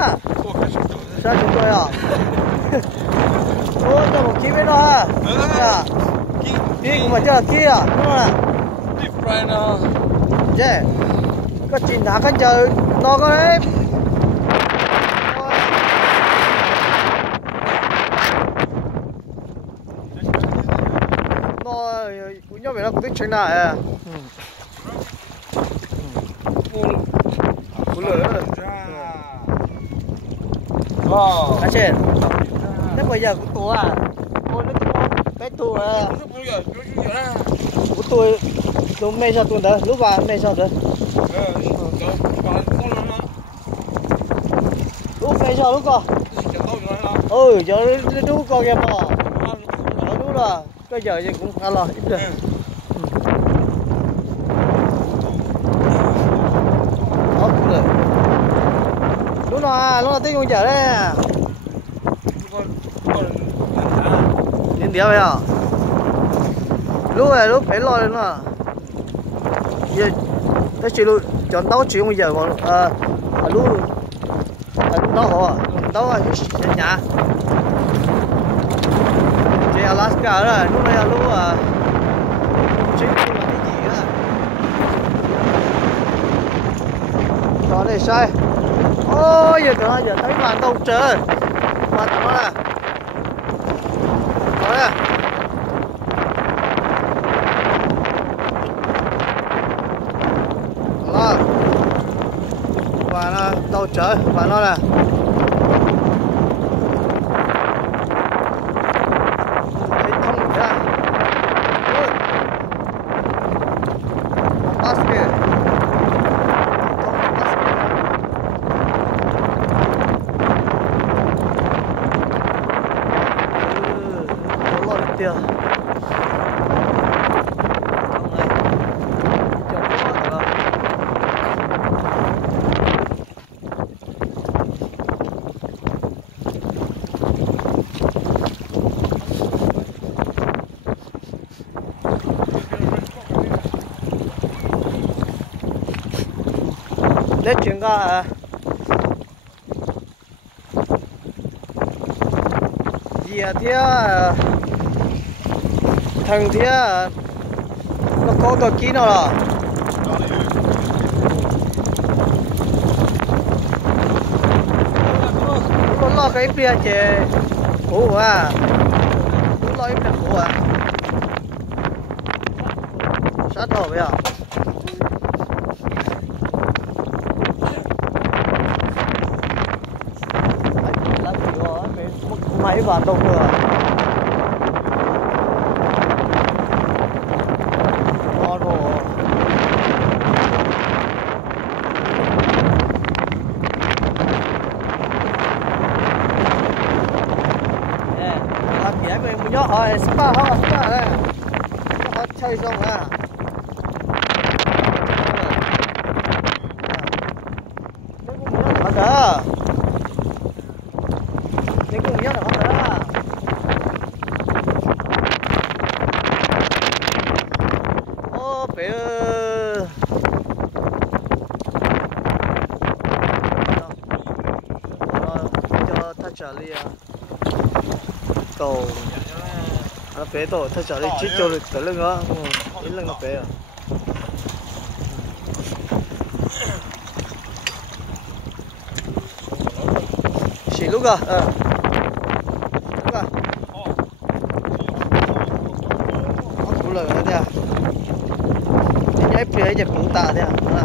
à? Sao chúng tôi à? Ô, cho một chiếc bên đó à? Dạ. Kia cũng mà cho kia à? Đúng không ạ? Dạ. Có chín tháng khăn chờ nó có đấy. Nó cũng nhớ về nó cũng thích chuyện này à? Cú lửa nữa. À trên. Thế bây giờ cũng to à? Ôi nó to cái to à? Của tôi mê sao tôi đó, lúc vào mê sao đó. Lúc mê sao lúc co. Ừ, giờ lúc co kìa mà. Đúng rồi, bây giờ thì cũng khá là ít rồi. Đó, đúng rồi. Lúc nào tính con chở đấy. Đến đéo vậy à? Lúc phải lo lên nó. Giờ cái chuyện lúc chọn tao chuyện bây giờ còn lúc đó họ tao ở nhà trên Alaska rồi lúc này là lúc chuyến đi là cái gì á đó này sai ôi giờ thấy màn đâu trời màn nó nè đó nè đó và nó đâu trời và nó nè tiêu lấy chuyện cả gì thế thằng thế nó có cái kỹ nào là nó lo cái bia chè cũ à nó lo cái cũ à sát đầu vậy à máy vào đâu nữa ngon rồi làm gì vậy mình nhớ hỏi spa không spa đây nó chơi xong à thật đó những con nhớ là thật đó ô bé cho thắt trả li cầu nó bé tổ thắt trả li chít cho được tới lưng đó ít lưng nó bé à xì lúc à lúc à cú lửa thế à nhảy phía chụp cú tạ thế à